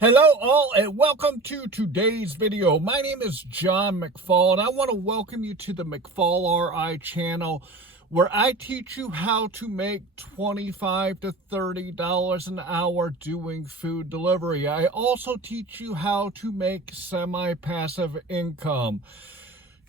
Hello all and welcome to today's video. My name is John McFall and I want to welcome you to the McFallRI channel where I teach you how to make $25 to $30 an hour doing food delivery. I also teach you how to make semi-passive income.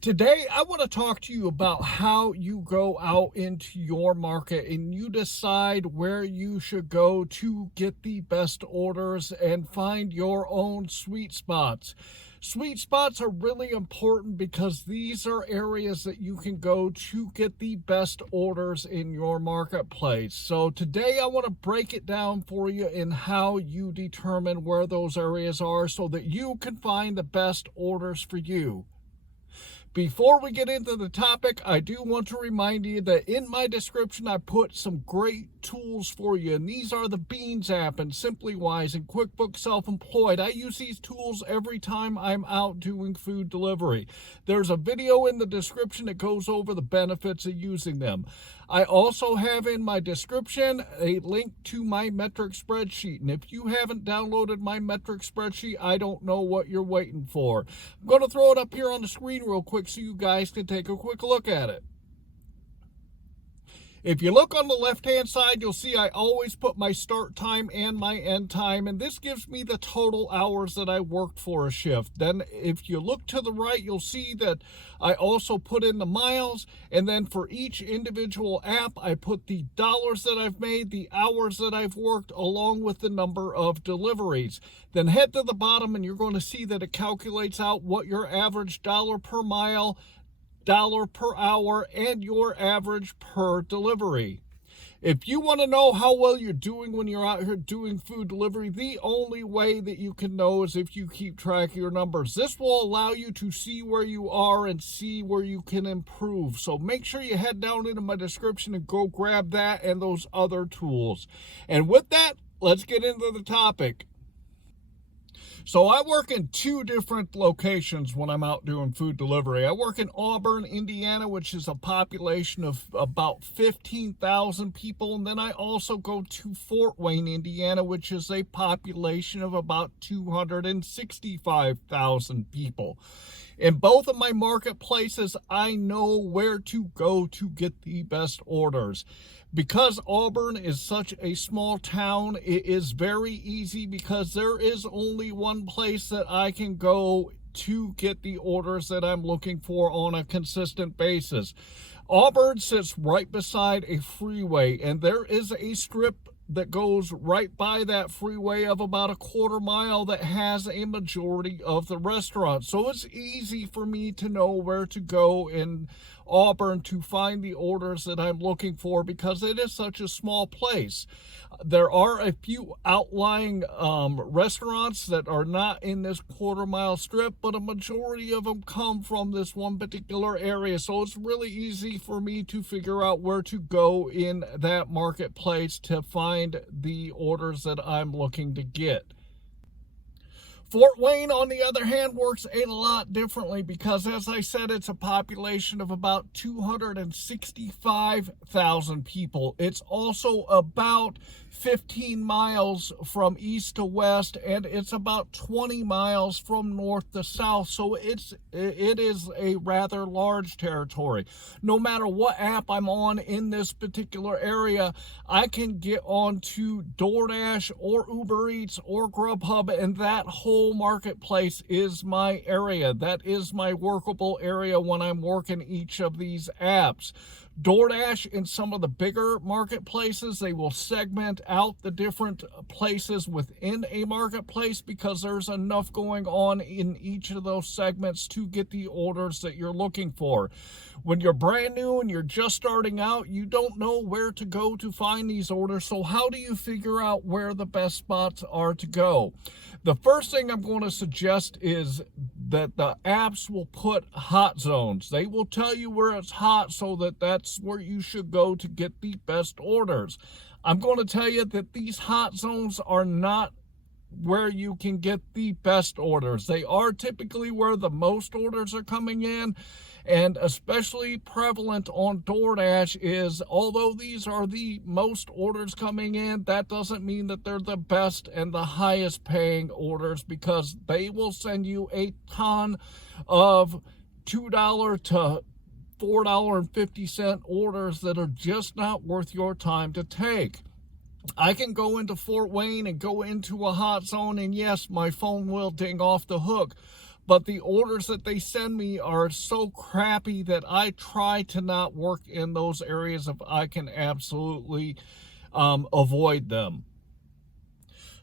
Today, I want to talk to you about how you go out into your market and you decide where you should go to get the best orders and find your own sweet spots. Sweet spots are really important because these are areas that you can go to get the best orders in your marketplace. So today I want to break it down for you in how you determine where those areas are so that you can find the best orders for you. Before we get into the topic, I do want to remind you that in my description, I put some great tools for you. And these are the Beans app and SimplyWise and QuickBooks Self-Employed. I use these tools every time I'm out doing food delivery. There's a video in the description that goes over the benefits of using them. I also have in my description a link to my metric spreadsheet. And if you haven't downloaded my metric spreadsheet, I don't know what you're waiting for. I'm going to throw it up here on the screen real quick so you guys can take a quick look at it. If you look on the left-hand side, you'll see I always put my start time and my end time, and this gives me the total hours that I worked for a shift. Then if you look to the right, you'll see that I also put in the miles, and then for each individual app, I put the dollars that I've made, the hours that I've worked, along with the number of deliveries. Then head to the bottom, and you're going to see that it calculates out what your average dollar per mile, dollar per hour, and your average per delivery. If you want to know how well you're doing when you're out here doing food delivery, the only way that you can know is if you keep track of your numbers. This will allow you to see where you are and see where you can improve. So make sure you head down into my description and go grab that and those other tools. And with that, let's get into the topic. So I work in two different locations when I'm out doing food delivery. I work in Auburn, Indiana, which is a population of about 15,000 people. And then I also go to Fort Wayne, Indiana, which is a population of about 265,000 people. In both of my marketplaces, I know where to go to get the best orders. Because Auburn is such a small town, it is very easy because there is only one place that I can go to get the orders that I'm looking for on a consistent basis. Auburn sits right beside a freeway, and there is a strip that goes right by that freeway of about a quarter mile that has a majority of the restaurants. So it's easy for me to know where to go in Auburn to find the orders that I'm looking for because it is such a small place. There are a few outlying restaurants that are not in this quarter mile strip, but a majority of them come from this one particular area. So it's really easy for me to figure out where to go in that marketplace to find the orders that I'm looking to get. Fort Wayne, on the other hand, works a lot differently because, as I said, it's a population of about 265,000 people. It's also about 15 miles from east to west, and it's about 20 miles from north to south. So it is a rather large territory. No matter what app I'm on in this particular area, I can get onto DoorDash or Uber Eats or GrubHub, and that whole marketplace is my area. That is my workable area when I'm working each of these apps. DoorDash, in some of the bigger marketplaces, they will segment out the different places within a marketplace because there's enough going on in each of those segments to get the orders that you're looking for. When you're brand new and you're just starting out, you don't know where to go to find these orders. So how do you figure out where the best spots are to go? The first thing I'm going to suggest is that the apps will put hot zones. They will tell you where it's hot so that that's where you should go to get the best orders. I'm going to tell you that these hot zones are not where you can get the best orders. They are typically where the most orders are coming in, and especially prevalent on DoorDash is, although these are the most orders coming in, that doesn't mean that they're the best and the highest paying orders, because they will send you a ton of $2 to $4.50 orders that are just not worth your time to take. I can go into Fort Wayne and go into a hot zone, and yes, my phone will ding off the hook, but the orders that they send me are so crappy that I try to not work in those areas if I can absolutely avoid them.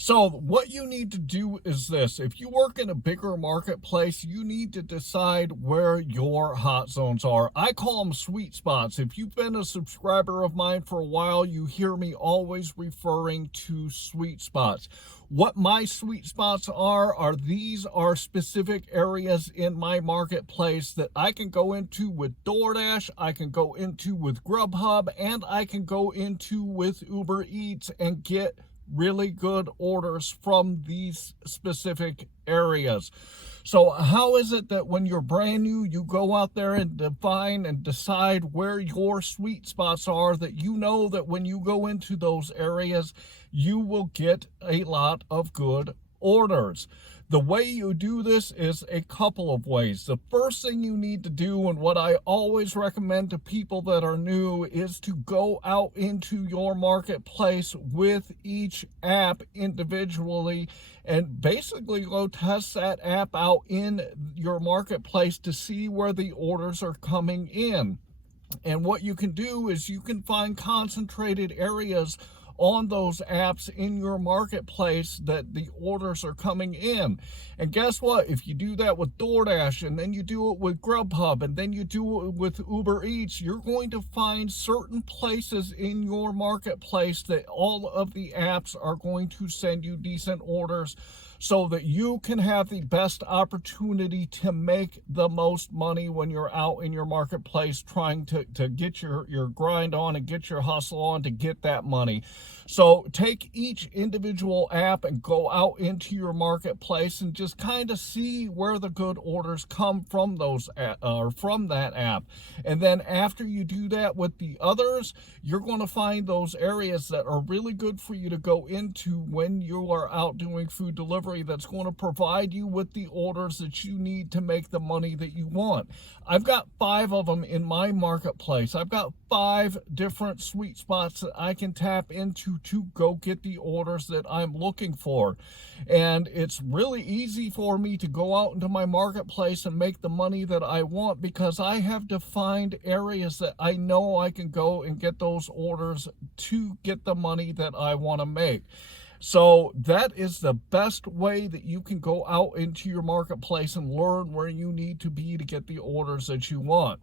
So what you need to do is this: if you work in a bigger marketplace, you need to decide where your hot zones are. I call them sweet spots. If you've been a subscriber of mine for a while, you hear me always referring to sweet spots. What my sweet spots are these are specific areas in my marketplace that I can go into with DoorDash, I can go into with GrubHub, and I can go into with Uber Eats and get really good orders from these specific areas. So how is it that when you're brand new, you go out there and define and decide where your sweet spots are, that you know that when you go into those areas, you will get a lot of good orders? The way you do this is a couple of ways. The first thing you need to do, and what I always recommend to people that are new, is to go out into your marketplace with each app individually and basically go test that app out in your marketplace to see where the orders are coming in. And what you can do is you can find concentrated areas on those apps in your marketplace that the orders are coming in. And guess what? If you do that with DoorDash, and then you do it with GrubHub, and then you do it with Uber Eats, you're going to find certain places in your marketplace that all of the apps are going to send you decent orders, so that you can have the best opportunity to make the most money when you're out in your marketplace trying to get your grind on and get your hustle on to get that money. So take each individual app and go out into your marketplace and just kind of see where the good orders come from those from that app. And then after you do that with the others, you're going to find those areas that are really good for you to go into when you are out doing food delivery, that's going to provide you with the orders that you need to make the money that you want. I've got 5 of them in my marketplace. I've got 5 different sweet spots that I can tap into to go get the orders that I'm looking for. And it's really easy for me to go out into my marketplace and make the money that I want, because I have defined areas that I know I can go and get those orders to get the money that I want to make. So that is the best way that you can go out into your marketplace and learn where you need to be to get the orders that you want.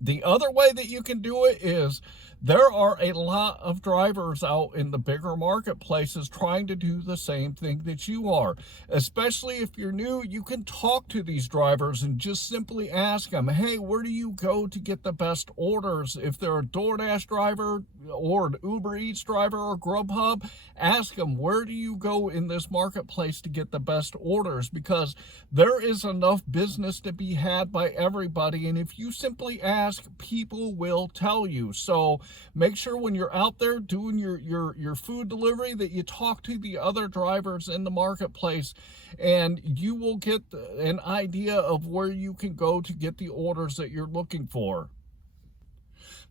The other way that you can do it is there are a lot of drivers out in the bigger marketplaces trying to do the same thing that you are. Especially if you're new, you can talk to these drivers and just simply ask them, hey, where do you go to get the best orders? If they're a DoorDash driver or an Uber Eats driver or GrubHub, ask them, where do you go in this marketplace to get the best orders? Because there is enough business to be had by everybody, and if you simply ask, people will tell you. So make sure when you're out there doing your food delivery that you talk to the other drivers in the marketplace, and you will get an idea of where you can go to get the orders that you're looking for.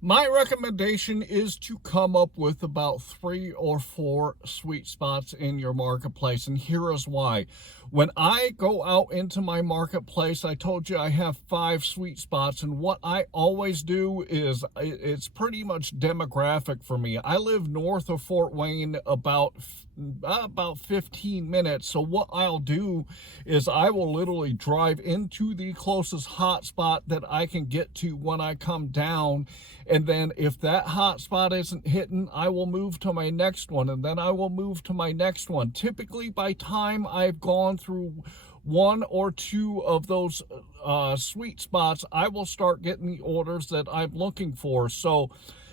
My recommendation is to come up with about 3 or 4 sweet spots in your marketplace, and here is why. When I go out into my marketplace, I told you I have 5 sweet spots, and what I always do is, it's pretty much demographic for me. I live north of Fort Wayne about 15 minutes, so what I'll do is I will literally drive into the closest hot spot that I can get to when I come down, and then if that hot spot isn't hitting, I will move to my next one, and then I will move to my next one. Typically, by time I've gone through 1 or 2 of those sweet spots, I will start getting the orders that I'm looking for. So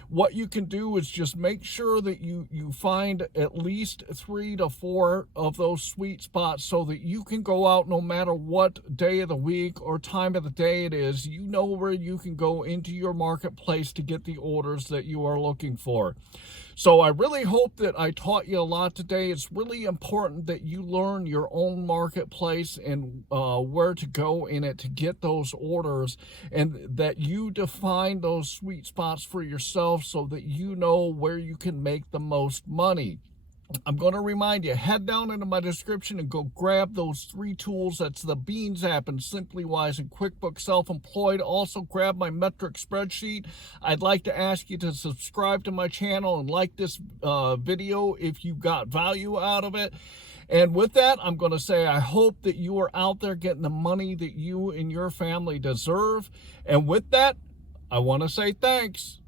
what you can do is just make sure that you find at least 3 to 4 of those sweet spots so that you can go out no matter what day of the week or time of the day it is. You know where you can go into your marketplace to get the orders that you are looking for. So I really hope that I taught you a lot today. It's really important that you learn your own marketplace and where to go in it to get those orders, and that you define those sweet spots for yourself so that you know where you can make the most money. I'm going to remind you, head down into my description and go grab those 3 tools. That's the Beans app and SimplyWise and QuickBooks Self-Employed. Also grab my metric spreadsheet. I'd like to ask you to subscribe to my channel and like this video if you got value out of it. And with that, I'm going to say I hope that you are out there getting the money that you and your family deserve. And with that, I want to say thanks.